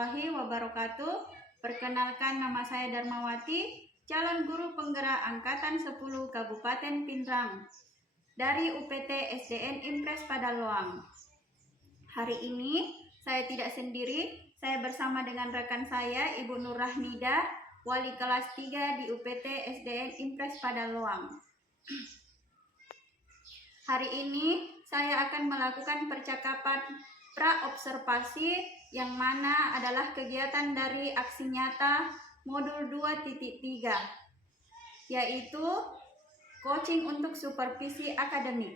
warahmatullahi wabarakatuh. Perkenalkan, nama saya Darmawati, calon guru penggerak Angkatan 10 Kabupaten Pindrang dari UPT SDN Impres Padaloang. Hari ini saya tidak sendiri, saya bersama dengan rekan saya Ibu Nur Rahmida, wali kelas 3 di UPT SDN Impres Padaloang. Hari ini saya akan melakukan percakapan pra-observasi yang mana adalah kegiatan dari aksi nyata modul 2.3, yaitu coaching untuk supervisi akademik.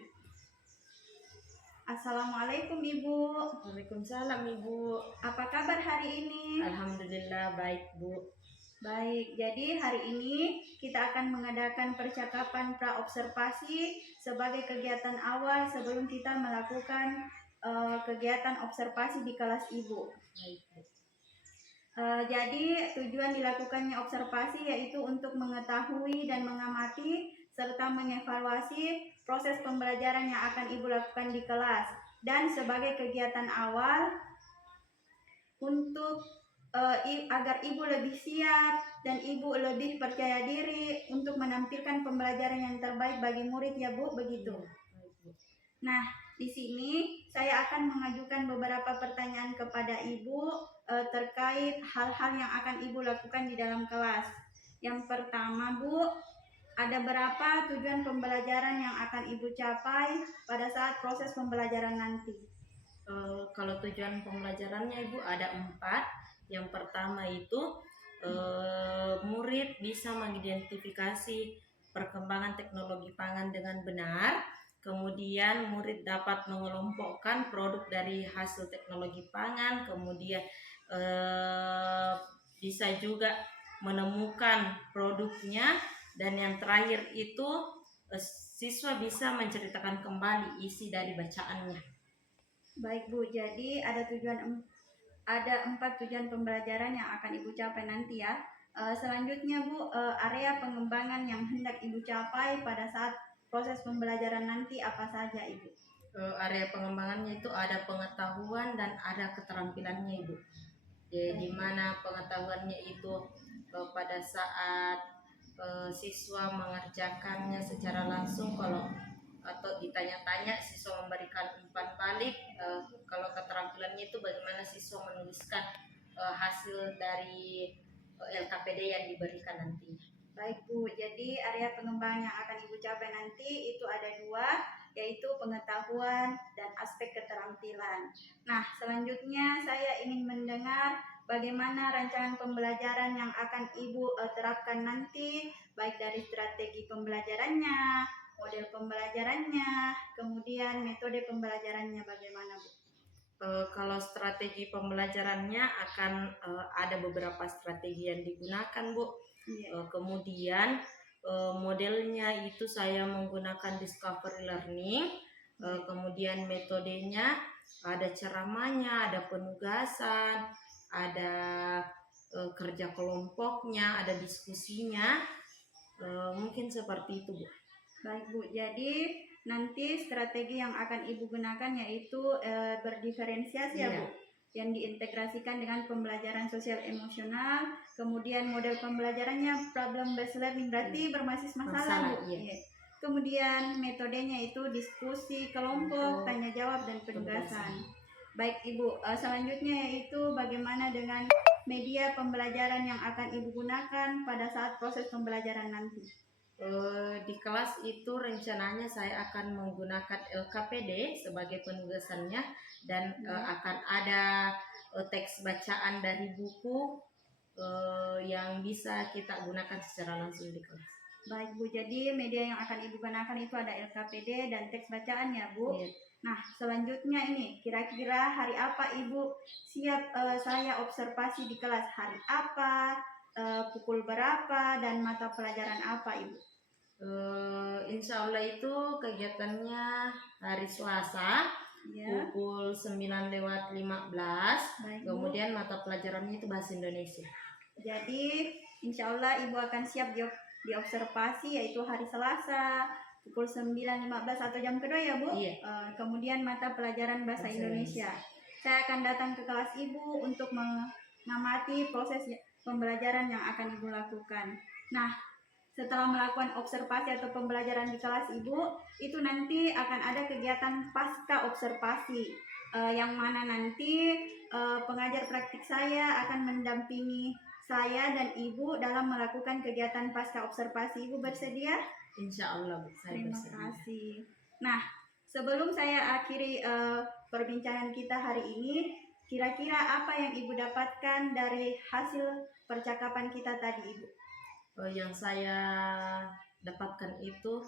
Assalamualaikum Ibu. Waalaikumsalam Ibu. Apa kabar hari ini? Alhamdulillah baik Bu. Baik, jadi hari ini kita akan mengadakan percakapan pra-observasi sebagai kegiatan awal sebelum kita melakukan kegiatan observasi di kelas Ibu. Baik Bu. Jadi tujuan dilakukannya observasi yaitu untuk mengetahui dan mengamati serta mengevaluasi proses pembelajaran yang akan Ibu lakukan di kelas, dan sebagai kegiatan awal untuk agar Ibu lebih siap dan Ibu lebih percaya diri untuk menampilkan pembelajaran yang terbaik bagi murid, ya Bu, begitu. Baik Bu. Nah, di sini saya akan mengajukan beberapa pertanyaan kepada Ibu terkait hal-hal yang akan Ibu lakukan di dalam kelas. Yang pertama, Bu, ada berapa tujuan pembelajaran yang akan Ibu capai pada saat proses pembelajaran nanti? Kalau tujuan pembelajarannya Ibu ada 4. Yang pertama itu murid bisa mengidentifikasi perkembangan teknologi pangan dengan benar. Kemudian murid dapat mengelompokkan produk dari hasil teknologi pangan. Kemudian bisa juga menemukan produknya. Dan yang terakhir itu siswa bisa menceritakan kembali isi dari bacaannya. Baik Bu, jadi ada 4 tujuan pembelajaran yang akan Ibu capai nanti ya. Selanjutnya Bu, area pengembangan yang hendak Ibu capai pada saat proses pembelajaran nanti apa saja Ibu? Area pengembangannya itu ada pengetahuan dan ada keterampilannya Ibu. Di mana pengetahuannya itu pada saat siswa mengerjakannya secara langsung, atau ditanya-tanya siswa memberikan umpan balik. Kalau keterampilannya itu bagaimana siswa menuliskan hasil dari LKPD yang diberikan nantinya. Baik Bu, jadi area pengembangan yang akan Ibu capai nanti itu ada 2, yaitu pengetahuan dan aspek keterampilan. Nah, selanjutnya saya ingin mendengar bagaimana rancangan pembelajaran yang akan Ibu terapkan nanti, baik dari strategi pembelajarannya, model pembelajarannya, kemudian metode pembelajarannya bagaimana Bu? Kalau strategi pembelajarannya akan ada beberapa strategi yang digunakan Bu. Iya. Kemudian modelnya itu saya menggunakan discovery learning. Kemudian metodenya ada ceramahnya, ada penugasan, ada kerja kelompoknya, ada diskusinya. Mungkin seperti itu Bu. Baik Bu, jadi nanti strategi yang akan Ibu gunakan yaitu berdiferensiasi ya Bu, yang diintegrasikan dengan pembelajaran sosial emosional. Kemudian model pembelajarannya problem based learning, berarti berbasis masalah Bu. Iya. Kemudian metodenya itu diskusi kelompok, tanya jawab, dan penugasan. Baik Ibu, selanjutnya yaitu bagaimana dengan media pembelajaran yang akan Ibu gunakan pada saat proses pembelajaran nanti? Di kelas itu rencananya saya akan menggunakan LKPD sebagai penugasannya, dan akan ada teks bacaan dari buku yang bisa kita gunakan secara langsung di kelas. Baik Bu, jadi media yang akan Ibu gunakan itu ada LKPD dan teks bacaan ya Bu. Iya. Nah, selanjutnya ini kira-kira hari apa Ibu siap saya observasi di kelas? Hari apa, pukul berapa, dan mata pelajaran apa Ibu? Insya Allah itu kegiatannya hari Selasa Ya. pukul 9:15. Baik, Bu. Kemudian mata pelajarannya itu bahasa Indonesia. Jadi insya Allah Ibu akan siap diobservasi yaitu hari Selasa pukul 9.15 atau jam kedua ya Bu. Iya. Kemudian mata pelajaran bahasa Indonesia. Saya akan datang ke kelas Ibu untuk mengamati proses pembelajaran yang akan Ibu lakukan. Nah, setelah melakukan observasi atau pembelajaran di kelas Ibu, itu nanti akan ada kegiatan pasca observasi, yang mana nanti pengajar praktik saya akan mendampingi saya dan Ibu dalam melakukan kegiatan pasca observasi. Ibu bersedia? Insya Allah Bu, saya Terima bersedia. kasih. Nah, sebelum saya akhiri perbincangan kita hari ini, kira-kira apa yang Ibu dapatkan dari hasil percakapan kita tadi, Ibu? Yang saya dapatkan itu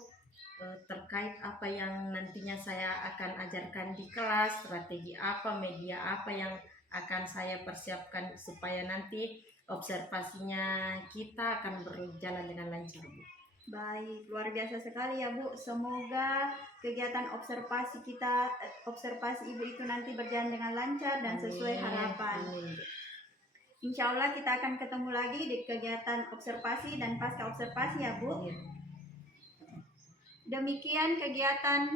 terkait apa yang nantinya saya akan ajarkan di kelas, strategi apa, media apa yang akan saya persiapkan supaya nanti observasinya kita akan berjalan dengan lancar, Bu. Baik, luar biasa sekali ya Bu. Semoga kegiatan observasi kita, observasi Ibu itu nanti berjalan dengan lancar dan sesuai harapan. Amin. Insya Allah kita akan ketemu lagi di kegiatan observasi dan pasca observasi ya Bu. Iya. Demikian kegiatan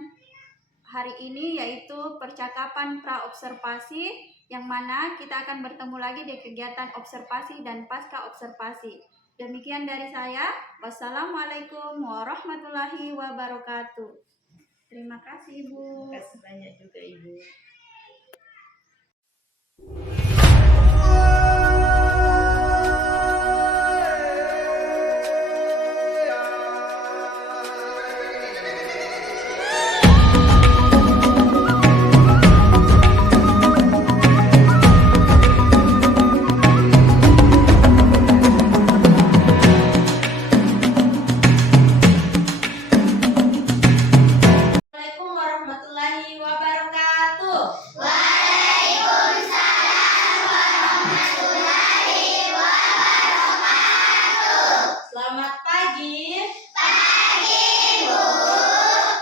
hari ini, yaitu percakapan pra-observasi, yang mana kita akan bertemu lagi di kegiatan observasi dan pasca observasi. Demikian dari saya. Wassalamualaikum warahmatullahi wabarakatuh. Terima kasih Ibu. Terima kasih banyak juga Ibu. Assalamualaikum warahmatullahi wabarakatuh. Selamat pagi.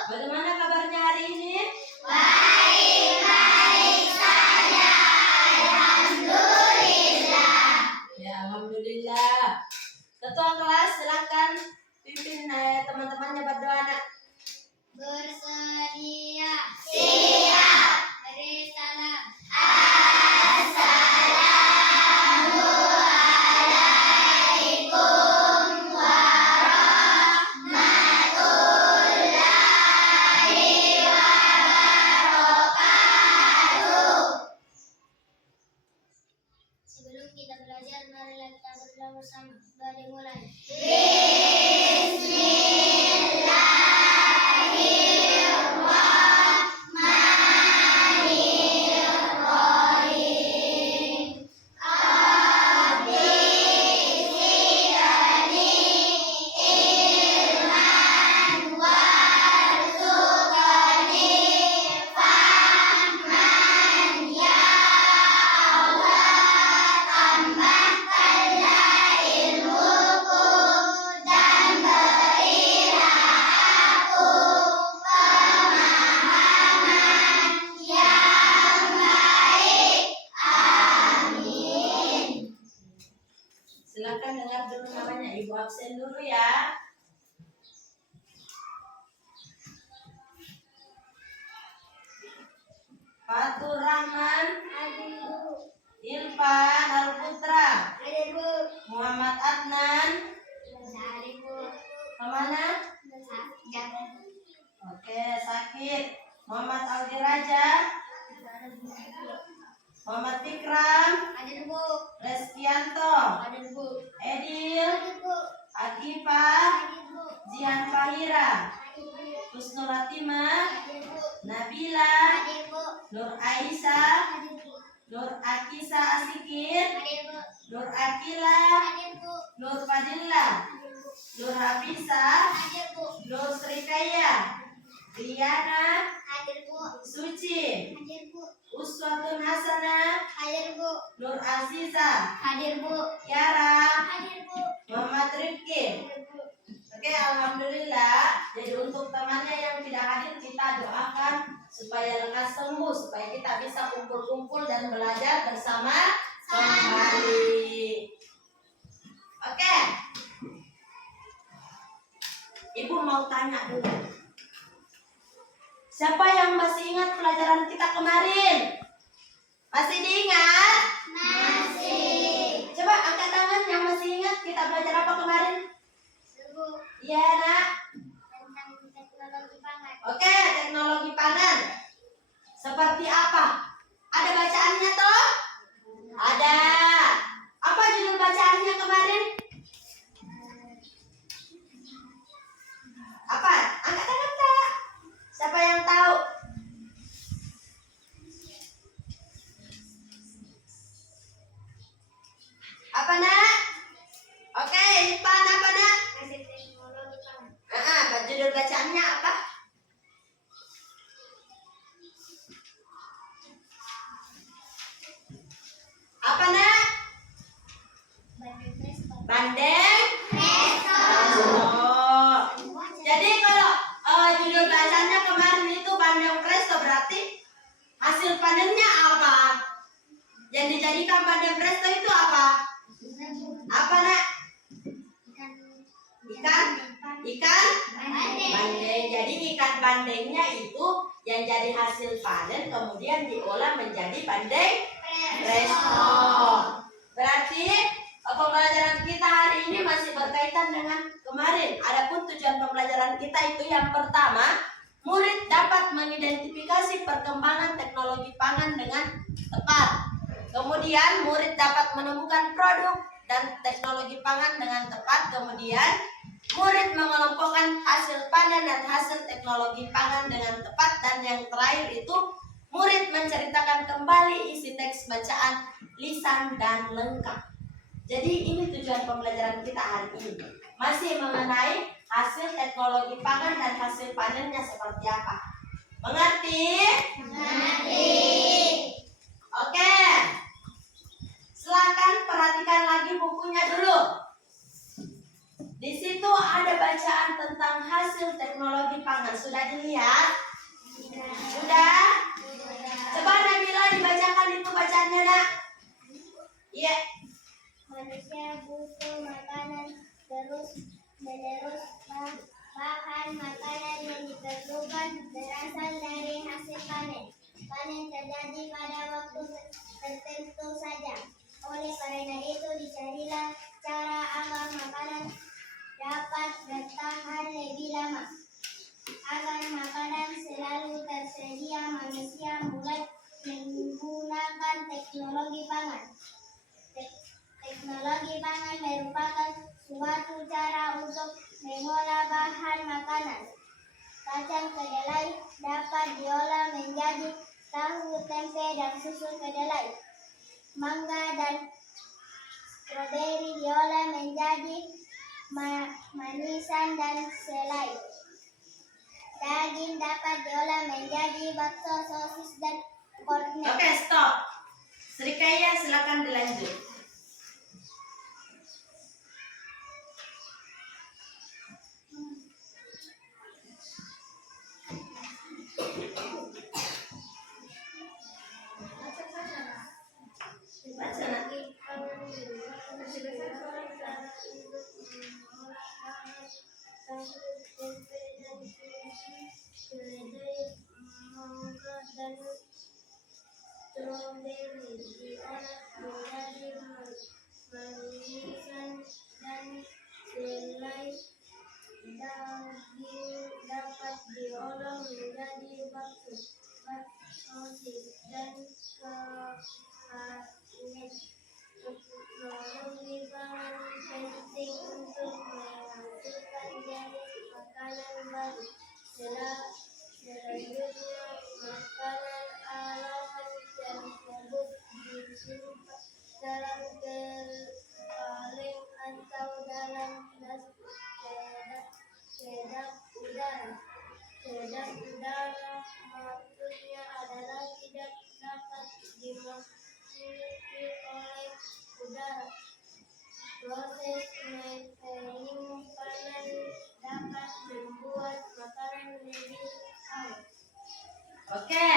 Bagaimana kabarnya hari ini? Ya, alhamdulillah. Ketua kelas silakan pimpin teman-temannya berdoa, Nak. Bersedia. Siap. Beri salam. Sebelum kita belajar, marilah kita berdoa bersama. Doa dimulai. Silakan dengar dulu namanya. Ibu absen dulu ya. Fatur Rahman, Hadir Bu. Irfan Alputra, Hadir Bu. Muhammad Adnan, Hadir Bu. kemana? Jangan. Oke, sakit. Muhammad Aldi Raja, Muhammad Fikram, Hadir Bu. Reskianto, Hadir Bu. Edil, Hadir Bu. Agifah, Hadir Bu. Jihan Fahira, Hadir Bu. Husnul Latimah, Hadir Bu. Nabila, Hadir Bu. Nur Aisyah, Hadir Bu. Nur Akisa Asikin, Hadir Bu. Nur Akila, Hadir Bu. Nur Fadillah, Hadir Bu. Nur Hafisah, Hadir Bu. Nur Srikaya, Riana, Hadir Bu. Suci, Hadir Bu. Uswatun Hasanah, Hadir Bu. Nur Aziza, Hadir Bu. Yara, Hadir Bu. Muhammad Rifki. Hadir Bu. Oke, alhamdulillah. Jadi untuk temannya yang tidak hadir kita doakan supaya lekas sembuh, supaya kita bisa kumpul-kumpul dan belajar bersama kembali. Oke. Ibu mau tanya dulu. Siapa yang masih ingat pelajaran kita kemarin? Masih diingat? Masih. apa kemarin? Iya, Nak. tentang teknologi pangan. Oke, teknologi pangan. Seperti apa? Ada bacaannya toh? Ada. Apa judul bacaannya kemarin? Apa? Angkat tangan, Kak. Siapa yang tahu? Apa, Nak? Oke, Irfan, apa, Nak? Hasil teknologi pangan. Judul bacaannya apa? Apa, Nak? Bandeng presto. Bandeng. Presto. Oh. Jadi kalau judul bacanya kemarin itu bandeng presto, berarti hasil panennya apa? Yang dijadikan bandeng presto itu apa? Apa, Nak? Ikan? Ikan? Bandeng. Jadi ikan bandengnya itu yang jadi hasil panen kemudian diolah menjadi bandeng presto. Berarti pembelajaran kita hari ini masih berkaitan dengan kemarin. Adapun tujuan pembelajaran kita itu yang pertama, murid dapat mengidentifikasi perkembangan teknologi pangan dengan tepat. Kemudian murid dapat menemukan produk dan teknologi pangan dengan tepat. Kemudian murid mengelompokkan hasil panen dan hasil teknologi pangan dengan tepat. Dan yang terakhir itu murid menceritakan kembali isi teks bacaan lisan dan lengkap. Jadi ini tujuan pembelajaran kita hari ini. Masih mengenai hasil teknologi pangan dan hasil panennya seperti apa. Mengerti? Mengerti. Oke. Silakan perhatikan lagi bukunya dulu. Di situ ada bacaan tentang hasil teknologi pangan. Sudah dilihat? Sudah? Coba Nabila dibacakan itu bacaannya, Nak. Iya. Manusia butuh makanan terus menerus. Bahan makanan yang diperlukan berasal dari hasil panen. Panen terjadi pada waktu tertentu saja. Oleh karena itu dicarilah cara agar makanan dapat bertahan lebih lama. Agar makanan selalu tersedia, manusia mulai menggunakan teknologi pangan. Teknologi pangan merupakan suatu cara untuk mengolah bahan makanan. Kacang kedelai dapat diolah menjadi tahu, tempe, dan susu kedelai. Mangga dan stroberi diolah menjadi manisan dan selai. Daging dapat diolah menjadi bakso, sosis, dan kornet. Oke, stop. Sri Kaya, silakan dilanjut. Baca, Nak. Daging dapat diolah menjadi bakso, sosis, dan kornet. Teknologi pangan penting untuk menghasilkan jenis makanan baru. Selanjutnya, makanan olahan tersebut disimpan dalam kaleng atau dalam kedap udara. Kedap udara maksudnya adalah tidak dapat dimasuki oleh udara. Proses penyimpanan dapat membuat makanan lebih awet. Oke.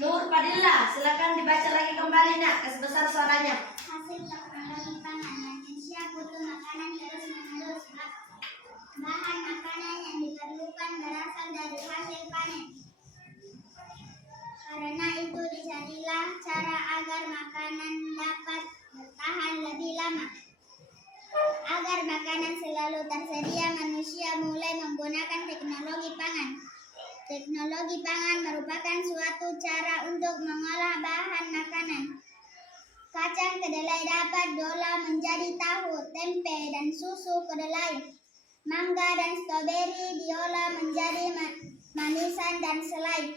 Nur Fadila, silakan dibaca lagi kembali, Nak. Kasih besar suaranya. Hasil teknologi pangan, manusia butuh makanan terus menerus. Bahan makanan yang diperlukan berasal dari hasil panen. Karena itu dicarilah cara agar makanan dapat bertahan lebih lama. Agar Teknologi pangan merupakan suatu cara untuk mengolah bahan makanan. Kacang kedelai dapat diolah menjadi tahu, tempe, dan susu kedelai. Mangga dan stroberi diolah menjadi manisan dan selai.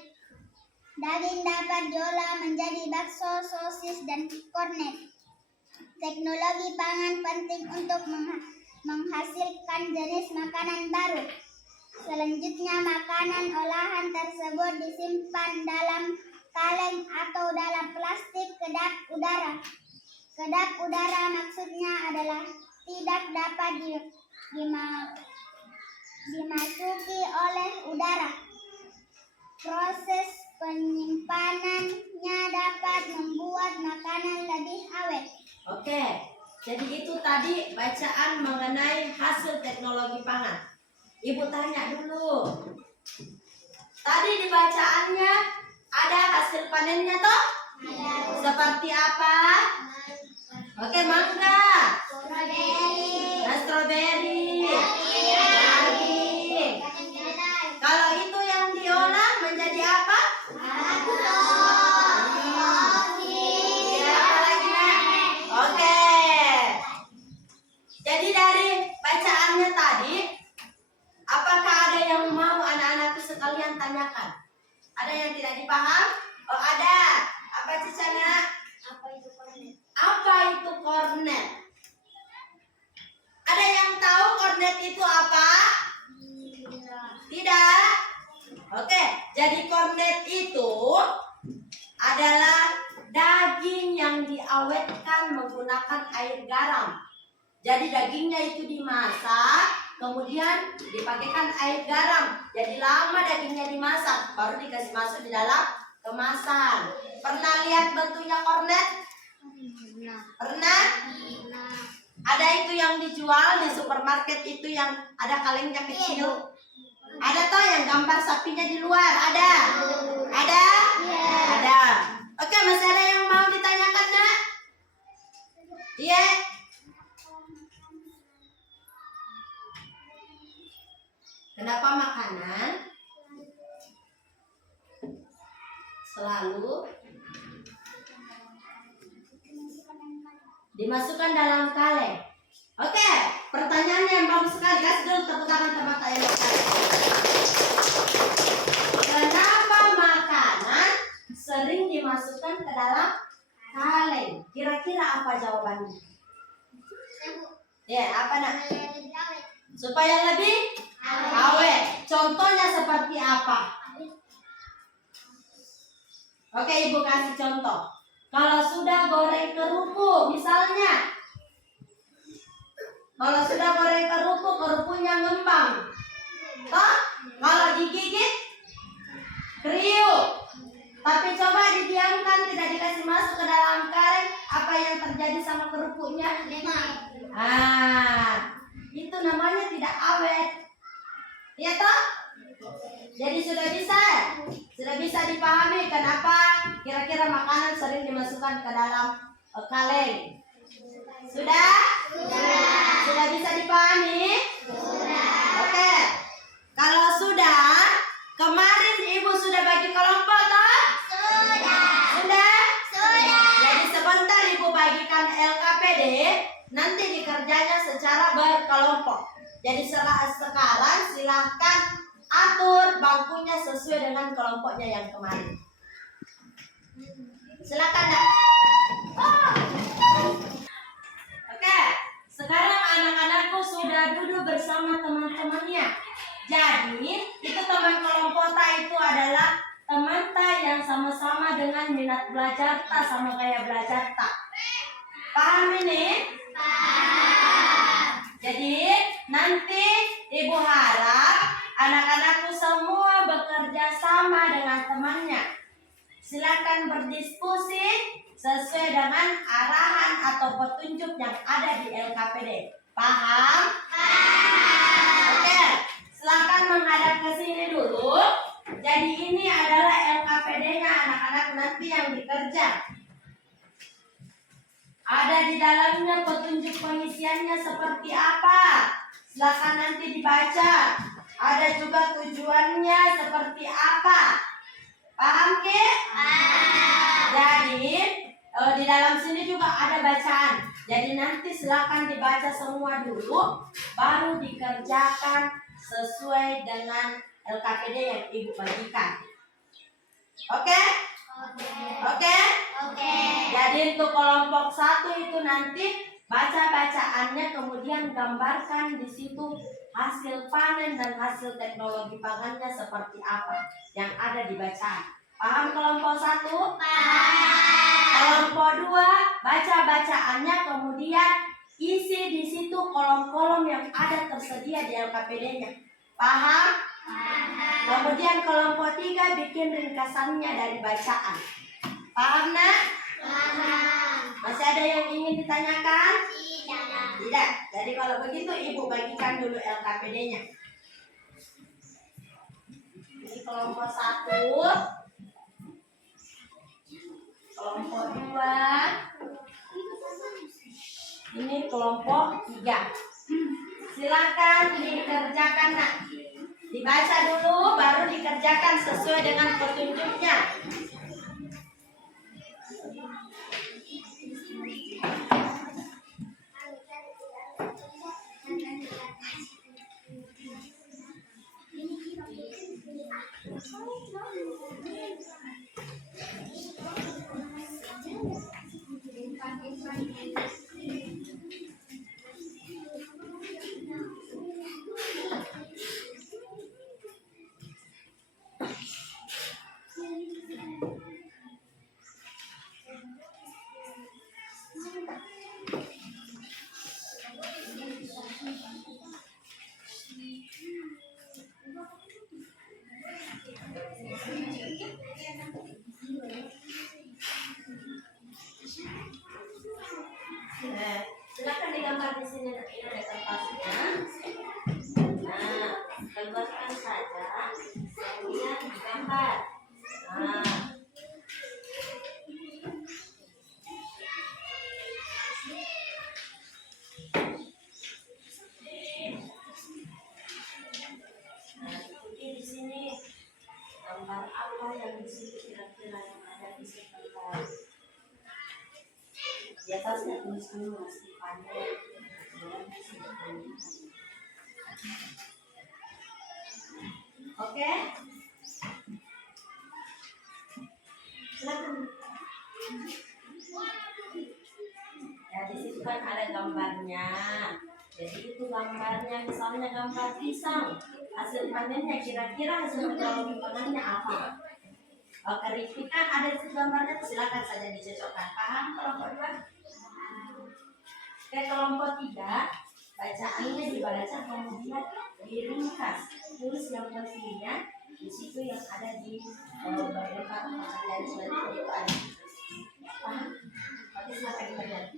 Daging dapat diolah menjadi bakso, sosis, dan kornet. Teknologi pangan penting untuk menghasilkan jenis makanan baru. Selanjutnya, makanan olahan tersebut disimpan dalam kaleng atau dalam plastik kedap udara. Kedap udara maksudnya adalah tidak dapat dimasuki oleh udara. Proses penyimpanannya dapat membuat makanan lebih awet. Oke, jadi itu tadi bacaan mengenai hasil teknologi pangan. Ibu tanya dulu. Tadi di bacaannya ada hasil panennya toh? Ada Seperti apa? Oke, mangga, dan stroberi, daging. Kalau itu yang diolah menjadi apa? Apa lagi, Nak? Oke. Jadi dari bacaannya tadi, apakah ada yang mau anak-anakku sekalian tanyakan? Ada yang tidak dipaham? Oh, ada. Apa Cicana? Apa itu kornet? Ada yang tahu kornet itu apa? Tidak? Oke, jadi kornet itu adalah daging yang diawetkan menggunakan air garam. Jadi dagingnya itu dimasak, kemudian dipakaikan air garam. Jadi lama dagingnya dimasak, baru dikasih masuk di dalam kemasan. Pernah lihat bentuknya kornet? Pernah? Ada itu yang dijual di supermarket itu yang ada kalengnya kecil. Ada toh yang gambar sapinya di luar? Ada? Ada? Ada. Oke, masih ada yang mau ditanyakan, Nak? Iya? Kenapa makanan selalu dimasukkan dalam kaleng? Oke, pertanyaannya yang bagus sekali. Kasih dulu tepuk tangan teman-teman yang sekali. Kenapa makanan sering dimasukkan ke dalam kaleng? Kira-kira apa jawabannya? Ya, apa Nak? Supaya lebih awet. Contohnya seperti apa? Oke, Ibu kasih contoh. Kalau sudah goreng kerupuk, misalnya. Kalau sudah goreng kerupuk, kerupuknya ngembang. Toh? Kalau digigit, kriuk. Tapi coba didiamkan, tidak dikasih masuk ke dalam kaleng, apa yang terjadi sama kerupuknya? Itu namanya tidak awet. Iya toh? Jadi sudah bisa dipahami kenapa kira-kira makanan sering dimasukkan ke dalam kaleng. Sudah? Sudah bisa dipahami? Oke. Kalau sudah, kemarin Ibu sudah bagi kelompok toh? Sudah? Jadi sebentar Ibu bagikan LKPD, nanti dikerjanya secara berkelompok. Jadi sekarang silahkan atur bangkunya sesuai dengan kelompoknya yang kemarin. Silakan, Nak. Oke, sekarang anak-anakku sudah duduk bersama teman-temannya. Jadi, itu teman kelompok itu adalah teman yang sama-sama dengan minat belajar sama kayak belajar Paham ini? Jadi, nanti Ibu harap anak-anakku semua bekerja sama dengan temannya. Silakan berdiskusi sesuai dengan arahan atau petunjuk yang ada di LKPD. Paham? Oke, silakan menghadap ke sini dulu. Jadi ini adalah LKPD-nya anak-anak nanti yang bekerja. Ada di dalamnya petunjuk pengisiannya seperti apa. Silakan nanti dibaca. Ada juga tujuannya seperti apa. Paham Ki? Jadi di dalam sini juga ada bacaan. Jadi nanti silakan dibaca semua dulu, baru dikerjakan sesuai dengan LKPD yang Ibu bagikan. Oke? Oke? Jadi untuk kelompok 1 itu nanti baca bacaannya, kemudian gambarkan di situ hasil panen dan hasil teknologi pangannya seperti apa yang ada di bacaan. Paham kelompok 1? Kelompok 2 baca bacaannya, kemudian isi di situ kolom-kolom yang ada tersedia di LKPD-nya. Paham? Kemudian kelompok 3 bikin ringkasannya dari bacaan. Paham nak? Masih ada yang ingin ditanyakan? Tidak. Jadi kalau begitu Ibu bagikan dulu LKPD-nya. Ini kelompok 1. Kelompok 2. Ini kelompok 3. Silakan dikerjakan nak. Dibaca dulu baru dikerjakan sesuai dengan petunjuknya. Silakan digambar di sini. Ini ada kertasnya. Nah, keluarkan saja, kemudian digambar. Nah, ikuti di sini gambar apa yang di sini kira-kira yang ada di sini. Di atasnya tulisannya masih panjang. Oke? Silakan. Ya, di situ kan ada gambarnya. Jadi itu gambarnya, misalnya gambar pisang. Hasil panennya kira-kira hasil teknologi panennya apa? Keripik kan ada di situ gambarnya, silakan saja dicocokkan. Paham kelompok 2? Oke, kelompok 3 bacaannya dibaca kemudian diringkas. Tulis yang pentingnya di situ yang ada di beberapa pekerjaan selanjutnya itu ada. Paham? Oke, silakan dikerjakan.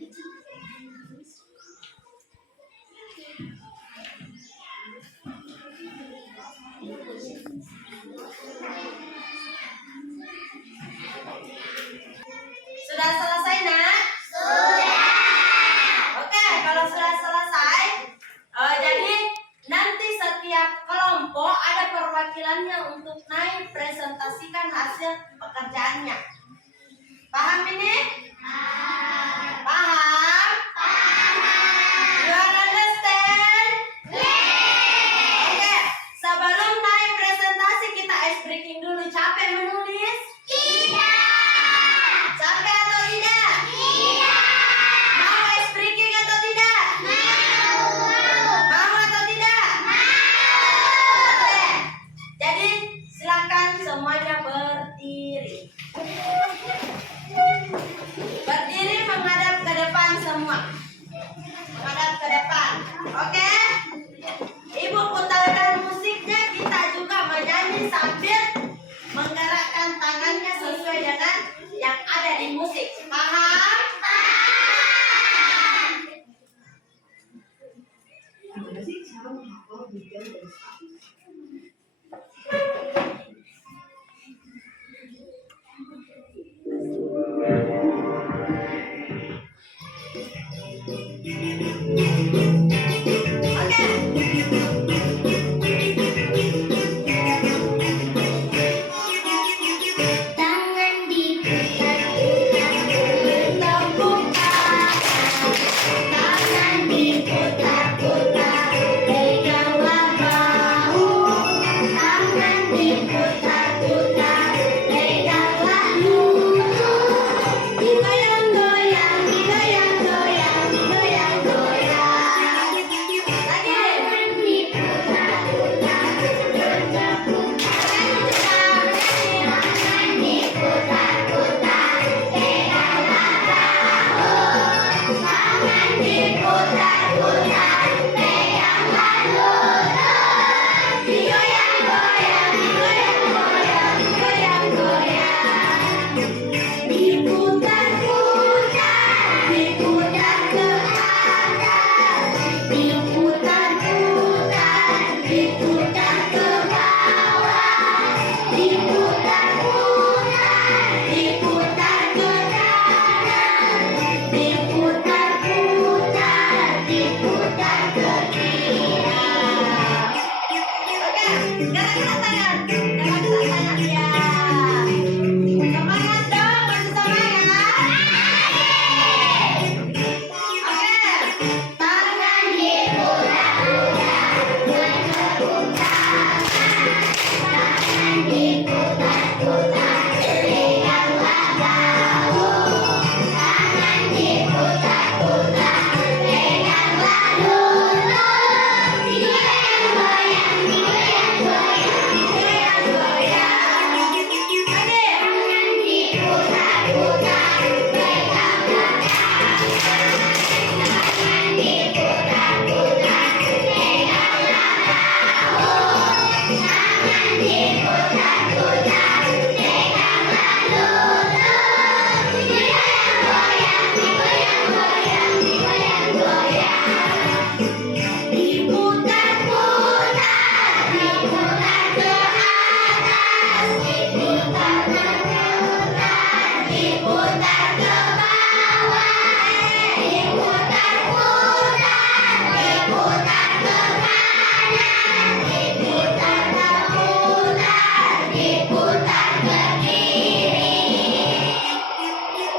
Sudah selesai nak? Oke, kalau sudah selesai, jadi nanti setiap kelompok ada perwakilannya untuk naik presentasikan hasil pekerjaannya. Paham ini? Paham? You understand? Oke, sebelum naik presentasi kita ice breaking dulu. Capek menulis? Tidak. Capek atau tidak?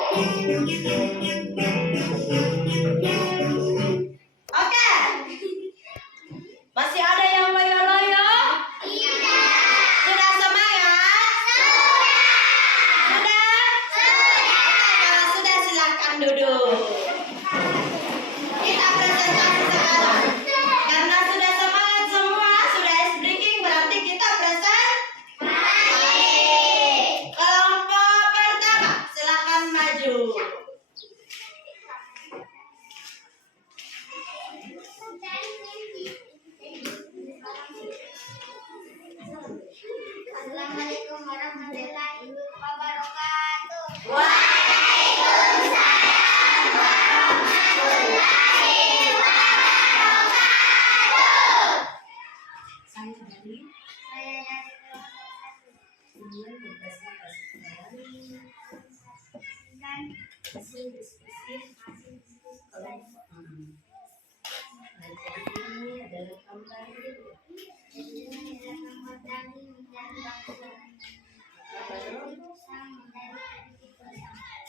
Oke. Masih ada yang loyo-loyo? Sudah semangat? Sudah? Kalau sudah silakan duduk. Kita presentasi sekarang. Karena sudah semangat semua, sudah ice breaking, berarti kita present. Kelompok pertama, silakan maju. Assalamualaikum warahmatullahi wabarakatuh. Saya dari Saya dari kemudian berpresentasi dan hasil diskusi kelompok. Nah, jadi ini adalah gambar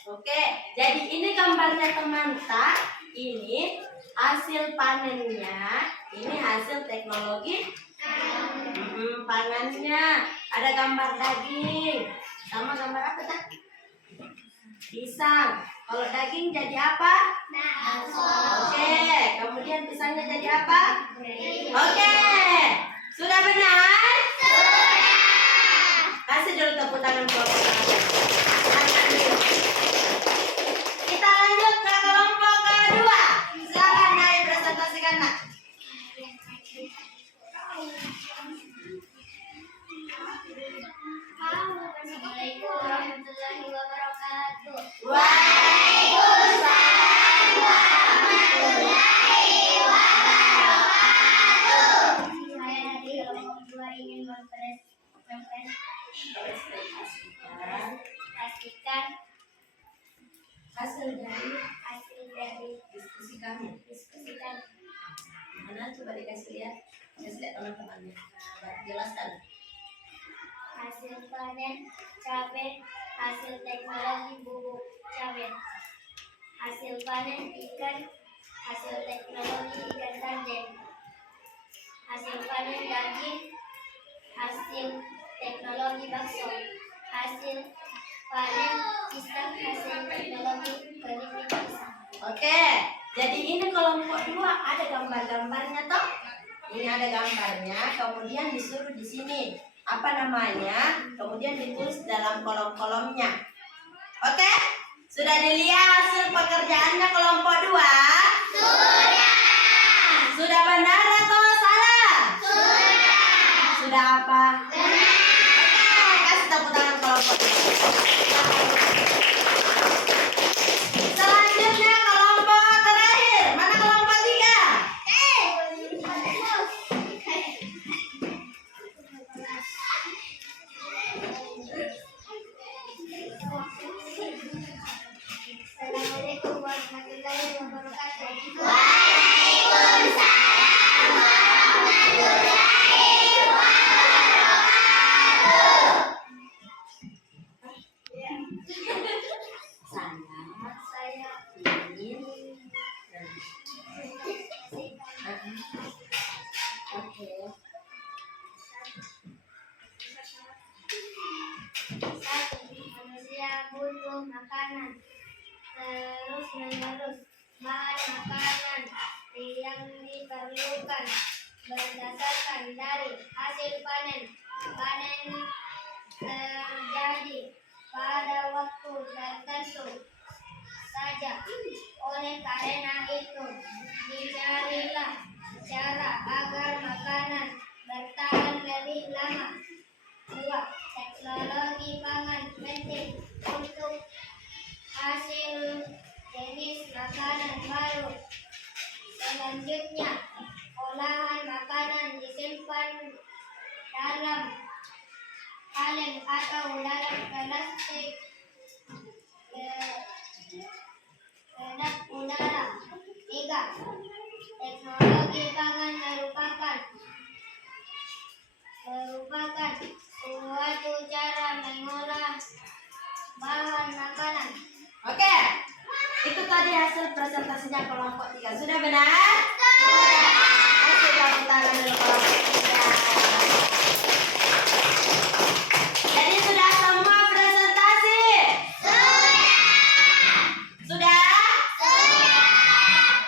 Oke, jadi ini gambarnya teman-teman. Ini hasil panennya, ini hasil teknologi pangannya. Ada gambar daging, sama gambar apa tak? Pisang. Kalau daging jadi apa? Oke, kemudian pisangnya jadi apa? Oke, sudah benar? Kasih dulu tepuk tangan kelompok pertama. Kita lanjut ke kelompok kedua. Silakan naik presentasikan nak. Assalamualaikum warahmatullahi wabarakatuh. Waalaikumsalam warahmatullahi wabarakatuh. Saya dari kelompok 2 ingin mempresentasikan Hasil dari hasil dari diskusi kami. diskusi kami. Mana coba dikasih lihat teman-temannya. Jelaskan. Hasil panen cabai, hasil teknologi bubuk cabai, hasil panen ikan, hasil teknologi ikan tandem, hasil panen daging, hasil teknologi bakso, hasil panen pisang, hasil teknologi keripik pisang. Oke, jadi ini kelompok 2 ada gambar-gambarnya toh? Ini ada gambarnya, kemudian disuruh di sini apa namanya, kemudian ditulis dalam kolom-kolomnya. Oke, sudah dilihat hasil pekerjaannya kelompok 2? Sudah benar atau salah? Sudah apa? Oke, kasih tepuk tangan kelompok 2. Selanjutnya kelompok terakhir. Mana kelompok 3? Assalamualaikum warahmatullahi wabarakatuh. Saya ingin Oke. Satu, manusia butuh makanan terus menerus. Bahan makanan yang diperlukan berdasarkan dari hasil panen. Panen terjadi pada waktu tertentu saja. Oleh karena itu, dicarilah cara agar makanan bertahan lebih lama. 2. Teknologi pangan penting untuk hasil jenis makanan baru. Selanjutnya, olahan makanan disimpan dalam kaleng atau dalam plastik kedap udara. 3. Teknologi pangan merupakan suatu cara mengolah bahan makanan. Oke, tadi hasil presentasinya kelompok 3. Sudah benar? Sudah. Oke, tepuk tangan dulu kelompok 3. Jadi sudah semua presentasi? Sudah?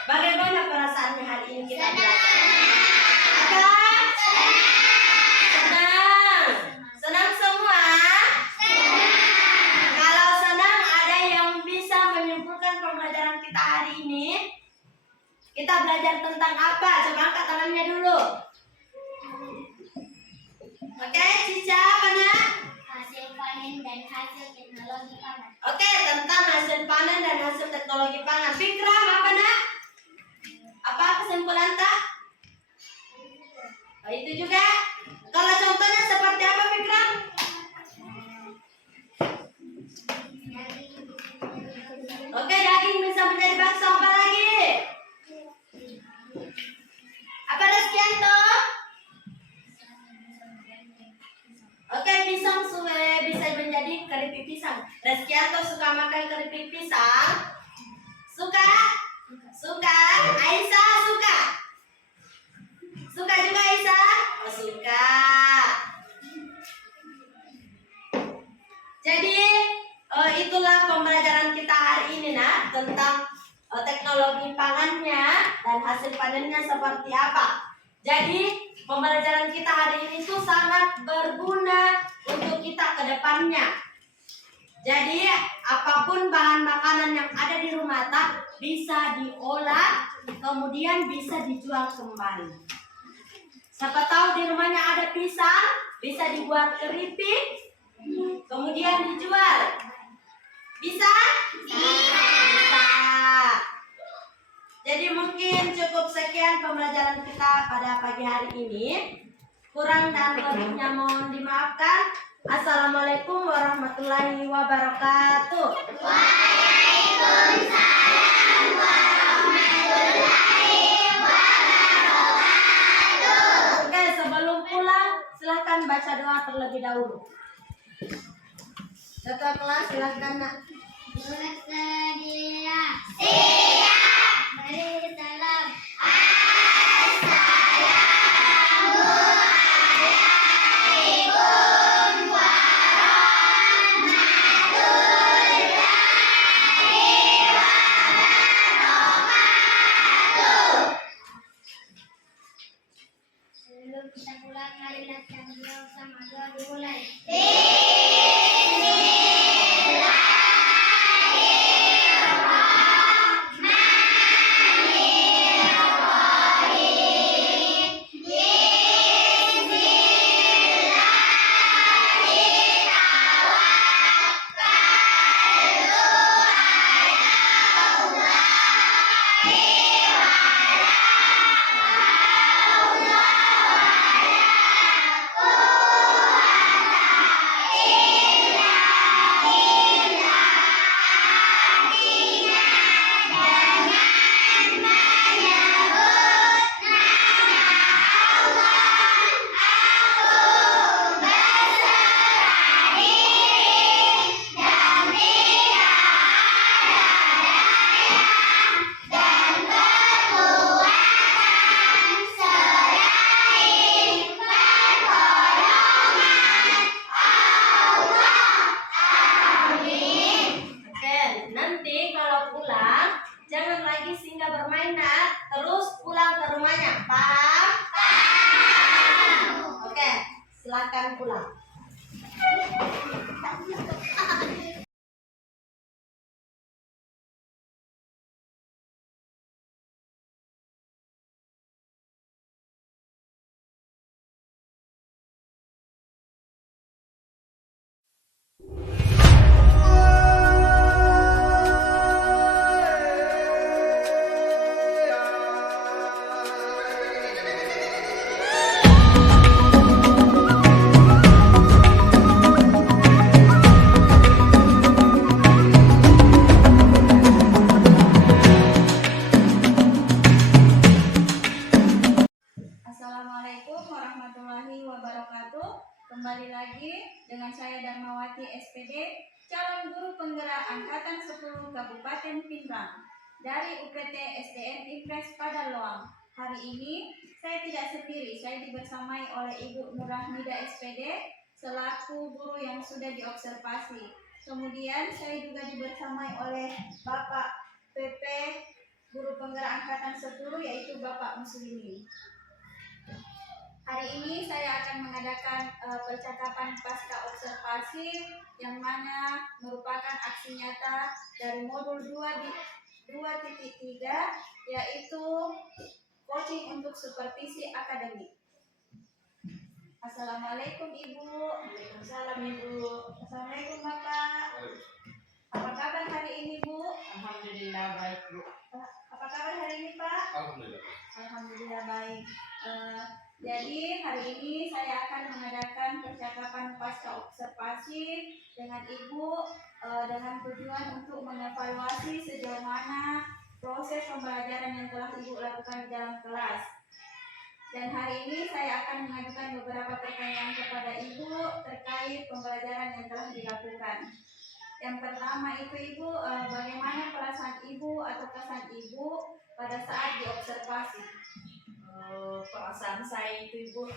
Bagaimana perasaannya hari ini kita belajar? Apa? Senang. Senang semua? Kalau senang, ada yang bisa menyimpulkan pembelajaran kita hari ini? Kita belajar tentang apa? Coba angkat tangannya dulu. Oke, Cica, apa nak? Hasil panen dan hasil teknologi pangan. Oke, tentang hasil panen dan hasil teknologi pangan. Fikram, apa nak? Apa kesimpulan tak? Oh, itu juga. Kalau contohnya seperti apa, Fikram? Oke, daging bisa menjadi bakso, apa lagi? Apa Reskianto? Oke, pisang suwe bisa menjadi keripik pisang. Reskianto suka makan keripik pisang? Suka? Suka? Aisyah suka? Suka juga Aisyah? Oh, suka. Jadi itulah pembelajaran kita hari ini nak, tentang teknologi pangannya dan hasil panennya seperti apa. Jadi pembelajaran kita hari ini tuh sangat berguna untuk kita ke depannya. Jadi apapun bahan makanan yang ada di rumah tak bisa diolah, kemudian bisa dijual kembali. Siapa tahu di rumahnya ada pisang, bisa dibuat keripik, kemudian dijual. Bisa? Bisa. Jadi mungkin cukup sekian pembelajaran kita pada pagi hari ini. Kurang dan lebihnya mohon dimaafkan. Assalamualaikum warahmatullahi wabarakatuh. Waalaikumsalam warahmatullahi wabarakatuh. Oke, sebelum pulang silahkan baca doa terlebih dahulu. Ketua kelas silahkan nak. Bersedia. Siap. Beri salam. Assalamualaikum warahmatullahi wabarakatuh. Sebelum kita pulang, marilah kita bersama doa dimulai. Silakan pulang. Assalamualaikum warahmatullahi wabarakatuh. Kembali lagi dengan saya Darmawati SPD, calon guru penggerak Angkatan 10 Kabupaten Pindrang dari UPT SDN Impres pada Loang. Hari ini saya tidak sendiri, saya dibersamai oleh Ibu Nurahmida SPD selaku guru yang sudah diobservasi. Kemudian saya juga dibersamai oleh Bapak PP Guru Penggerak Angkatan 10 yaitu Bapak Muslimin. Hari ini saya akan mengadakan percakapan pasca observasi yang mana merupakan aksi nyata dari modul 2.3 yaitu coaching untuk supervisi akademik. Assalamualaikum Ibu. Waalaikumsalam Ibu. Assalamualaikum Bapak. Apa kabar hari ini Bu? Alhamdulillah baik Bu. Apa kabar hari ini Pak? Alhamdulillah. Alhamdulillah baik. Jadi hari ini saya akan mengadakan percakapan pasca observasi dengan Ibu dengan tujuan untuk mengevaluasi sejauh mana proses pembelajaran yang telah Ibu lakukan di dalam kelas. Dan hari ini saya akan mengajukan beberapa pertanyaan kepada Ibu terkait pembelajaran yang telah dilakukan. Yang pertama itu Ibu, bagaimana perasaan Ibu atau kesan Ibu pada saat diobservasi? Perasaan saya itu Ibu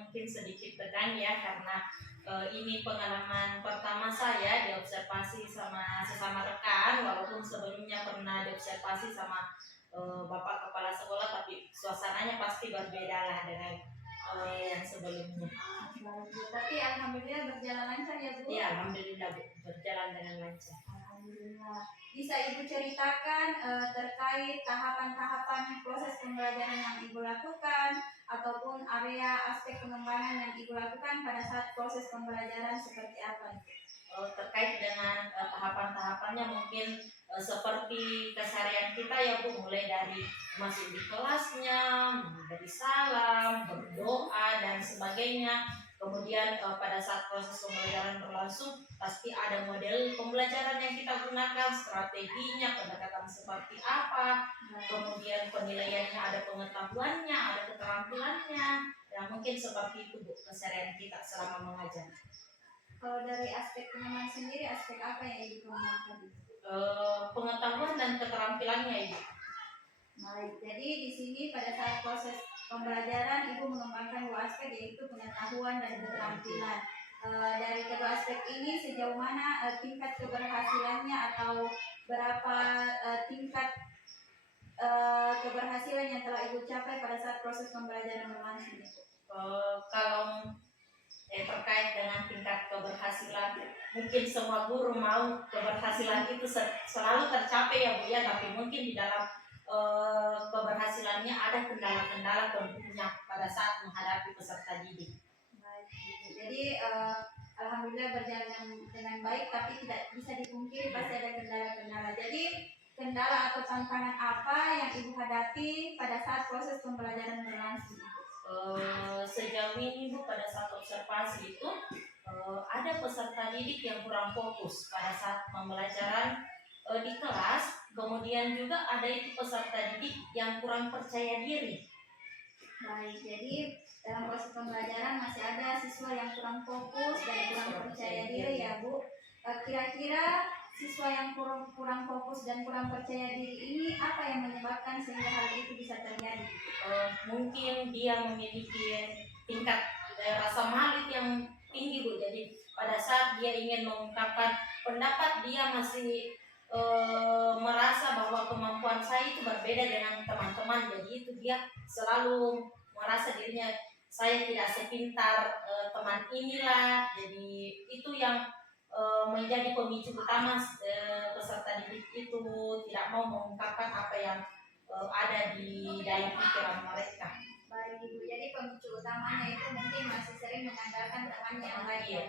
mungkin sedikit tegang ya, karena ini pengalaman pertama saya diobservasi sama sesama rekan, walaupun sebelumnya pernah diobservasi sama Bapak Kepala Sekolah, tapi suasananya pasti berbeda lah dengan yang sebelumnya. Tapi alhamdulillah berjalan lancar ya Bu? Ya, alhamdulillah Bu, berjalan dengan lancar. Alhamdulillah. Bisa Ibu ceritakan terkait tahapan-tahapan proses pembelajaran yang Ibu lakukan ataupun area aspek pengembangan yang Ibu lakukan pada saat proses pembelajaran seperti apa? Terkait dengan tahapan-tahapannya mungkin seperti keseharian kita ya Bu, mulai dari masuk di kelasnya, memberi salam, berdoa dan sebagainya. Kemudian pada saat proses pembelajaran berlangsung pasti ada model pembelajaran yang kita gunakan, strateginya, pendekatan seperti apa, kemudian penilaiannya, ada pengetahuannya, ada keterampilannya. Ya mungkin seperti itu Bu keseharian kita selama mengajar. Kalau dari aspek pengembangan sendiri, aspek apa yang Ibu kembangkan? Pengetahuan dan keterampilannya Ibu. Baik, jadi di sini pada saat proses pembelajaran Ibu mengembangkan dua aspek yaitu pengetahuan dan keterampilan. Dari kedua aspek ini sejauh mana tingkat keberhasilannya atau berapa tingkat keberhasilan yang telah Ibu capai pada saat proses pembelajaran berlangsung? Kalau terkait dengan tingkat keberhasilan, mungkin semua guru mau keberhasilan itu selalu tercapai ya Bu ya, tapi mungkin di dalam keberhasilannya ada kendala-kendala tentunya pada saat menghadapi peserta didik. Baik, jadi alhamdulillah berjalan dengan baik, tapi tidak bisa dipungkiri pasti ada kendala-kendala. Jadi kendala atau tantangan apa yang Ibu hadapi pada saat proses pembelajaran berlangsung? Sejauh ini Bu, pada saat observasi itu ada peserta didik yang kurang fokus pada saat pembelajaran di kelas. Kemudian juga ada itu peserta didik yang kurang percaya diri. Baik, jadi dalam proses pembelajaran masih ada siswa yang kurang fokus dan kurang percaya diri ya Bu. Kira-kira siswa yang kurang fokus dan kurang percaya diri ini apa yang menyebabkan sehingga hal itu bisa terjadi? Mungkin dia memiliki tingkat rasa malu yang tinggi Bu. Jadi pada saat dia ingin mengungkapkan pendapat, dia masih merasa bahwa kemampuan saya itu berbeda dengan teman-teman. Jadi itu dia selalu merasa dirinya saya tidak sepintar teman inilah. Jadi itu yang menjadi pemicu utama peserta didik itu tidak mau mengungkapkan apa yang ada di dalam pikiran mereka. Baik Ibu, jadi pemicu utamanya itu mungkin masih sering mengandalkan teman yang lain.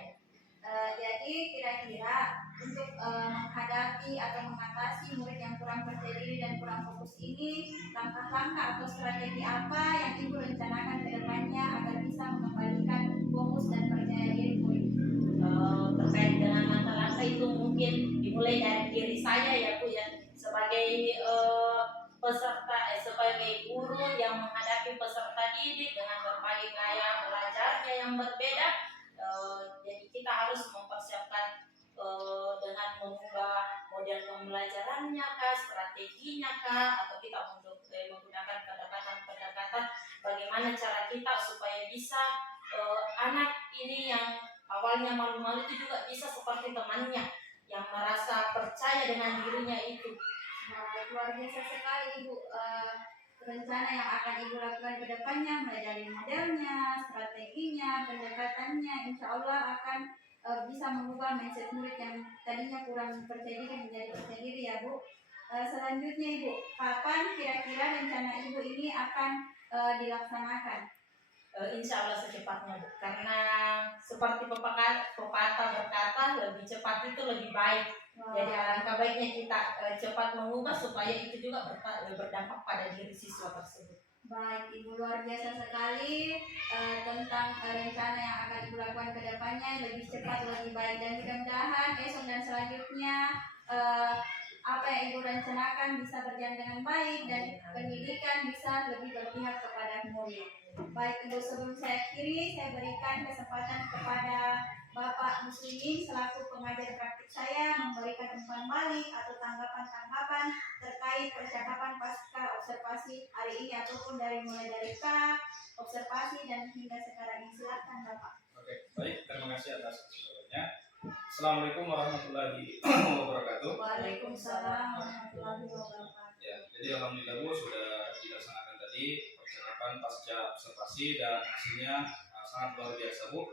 Jadi kira-kira untuk menghadapi atau mengatasi murid yang kurang percaya diri dan kurang fokus ini, langkah-langkah atau strategi apa yang Ibu rencanakan ke depannya agar bisa mengembalikan fokus dan percaya diri murid? Terkait dengan langkah-langkah itu mungkin dimulai dari diri saya ya Bu ya, sebagai peserta sebagai guru yang menghadapi peserta didik dengan berbagai gaya belajarnya yang berbeda. Jadi kita harus mempersiapkan pembelajarannya kah, strateginya kah, atau kita untuk menggunakan pendekatan-pendekatan bagaimana cara kita supaya bisa anak ini yang awalnya malu-malu itu juga bisa seperti temannya yang merasa percaya dengan dirinya itu. Nah, luar biasa sekali Ibu. Rencana yang akan Ibu lakukan ke depannya, mulai dari modelnya, strateginya, pendekatannya, insya Allah akan bisa mengubah mindset murid yang tadinya kurang percaya diri menjadi percaya diri ya Bu. Selanjutnya Ibu, kapan kira-kira rencana Ibu ini akan dilaksanakan? Insya Allah secepatnya Bu, karena seperti pepatah berkata lebih cepat itu lebih baik. Jadi alangkah baiknya kita cepat mengubah supaya itu juga berdampak pada diri siswa tersebut. Baik, Ibu luar biasa sekali tentang rencana yang akan Ibu lakukan ke depannya, lebih cepat, lebih baik, dan mudah-mudahan esok dan selanjutnya apa yang Ibu rencanakan bisa berjalan dengan baik dan pendidikan bisa lebih berpihak kepada murid. Baik Ibu, sebelum saya akhiri, saya berikan kesempatan kepada Bapak Muslimin selaku pengajar praktik saya memberikan umpan balik atau tanggapan-tanggapan terkait percakapan pasca observasi hari ini ataupun mulai dari K, observasi dan hingga sekarang ini. Silakan Bapak. Oke, baik, terima kasih atas kesempatan. Assalamualaikum warahmatullahi wabarakatuh. Waalaikumsalam warahmatullahi wabarakatuh. Ya, jadi alhamdulillah Bu sudah dilaksanakan tadi percakapan pasca observasi dan hasilnya sangat luar biasa Bu.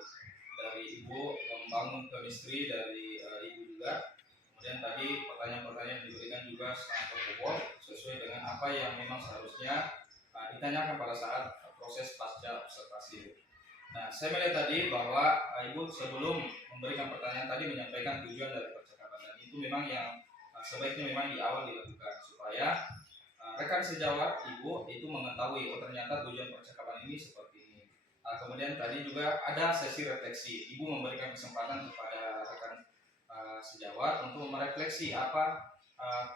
Dari Ibu membangun chemistry dari Ibu juga. Kemudian tadi pertanyaan-pertanyaan diberikan juga sangat berbobot sesuai dengan apa yang memang seharusnya ditanyakan pada saat proses pasca observasi. Nah, saya melihat tadi bahwa Ibu sebelum memberikan pertanyaan tadi menyampaikan tujuan dari percakapan, dan itu memang yang sebaiknya memang di awal dilakukan supaya rekan sejawat Ibu itu mengetahui oh ternyata tujuan percakapan ini seperti ini. Kemudian tadi juga ada sesi refleksi. Ibu memberikan kesempatan kepada rekan sejawat untuk merefleksi apa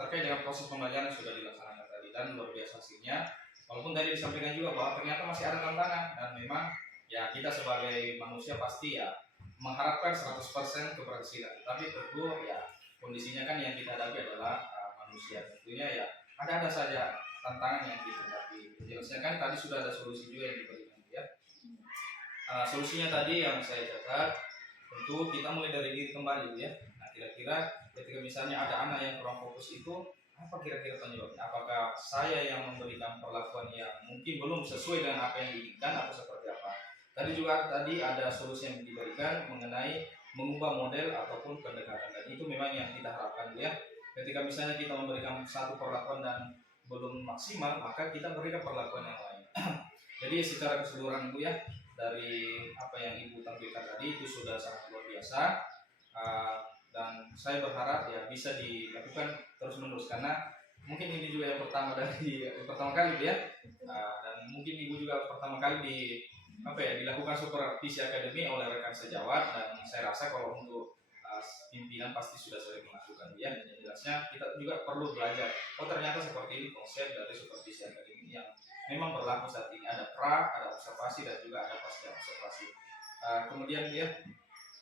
terkait dengan proses pembelajaran yang sudah dilaksanakan tadi, dan luar biasa hasilnya. Walaupun tadi disampaikan juga bahwa ternyata masih ada tantangan, dan memang ya kita sebagai manusia pasti ya mengharapkan 100% keberhasilan. Tapi tentu ya kondisinya kan yang kita hadapi adalah manusia. Tentunya ya ada saja tantangan yang kita hadapi. Jelasnya kan tadi sudah ada solusi juga yang diberikan ya. Solusinya tadi yang saya catat, tentu kita mulai dari diri kembali ya. Nah, kira-kira ketika misalnya ada anak yang kurang fokus itu apa kira-kira penyebabnya? Apakah saya yang memberikan perlakuan yang mungkin belum sesuai dengan apa yang diinginkan atau seperti apa? Tadi juga ada solusi yang diberikan mengenai mengubah model ataupun pendekatan, dan itu memang yang kita harapkan ya. Ketika misalnya kita memberikan satu perlakuan dan belum maksimal, maka kita berikan perlakuan yang lain. Jadi secara keseluruhan Bu ya, dari apa yang Ibu tampilkan tadi itu sudah sangat luar biasa, dan saya berharap ya bisa dilakukan terus-menerus, karena mungkin ini juga yang pertama kali ya, dan mungkin Ibu juga pertama kali dilakukan supervisi akademi oleh rekan sejawat, dan saya rasa kalau untuk pimpinan pasti sudah sering melakukan ya. Yang jelasnya kita juga perlu belajar. Oh ternyata seperti ini konsep dari supervisi akademi yang memang berlaku saat ini. Ada pra, ada observasi, dan juga ada pasca observasi. Kemudian ya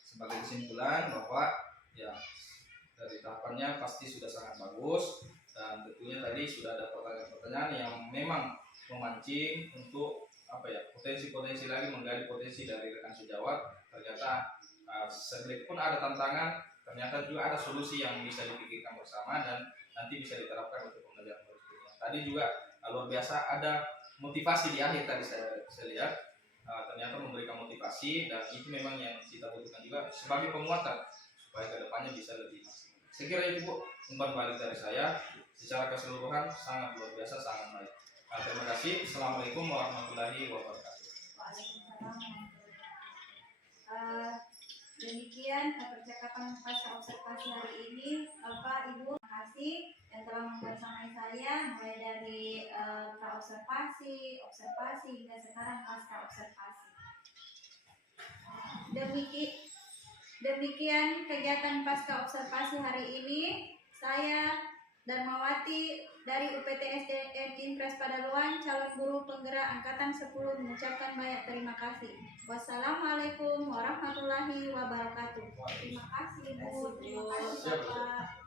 sebagai kesimpulan bahwa ya dari tahapannya pasti sudah sangat bagus, dan tentunya tadi sudah ada pertanyaan-pertanyaan yang memang memancing untuk potensi-potensi lagi, menggali potensi dari rekan sejawat. Ternyata sekalipun ada tantangan, ternyata juga ada solusi yang bisa dipikirkan bersama dan nanti bisa diterapkan untuk pembelajaran berikutnya. Tadi juga luar biasa ada motivasi di akhir tadi saya lihat, ternyata memberikan motivasi, dan itu memang yang kita butuhkan juga sebagai penguatan supaya kedepannya bisa lebih maksimal. Saya kira itu Bu, umpan balik dari saya secara keseluruhan sangat luar biasa, sangat baik. Terima kasih. Assalamualaikum warahmatullahi wabarakatuh. Waalaikumsalam warahmatullahi wabarakatuh. Demikian percakapan pasca observasi hari ini. Bapak Ibu, terima kasih yang telah membersamai saya mulai dari observasi hingga sekarang pasca observasi. Demikian kegiatan pasca observasi hari ini. Saya Darmawati dari UPTSDN Impres Padaluan, calon guru penggerak angkatan 10 mengucapkan banyak terima kasih. Wassalamualaikum warahmatullahi wabarakatuh. Terima kasih Bu, terima kasih Bapak.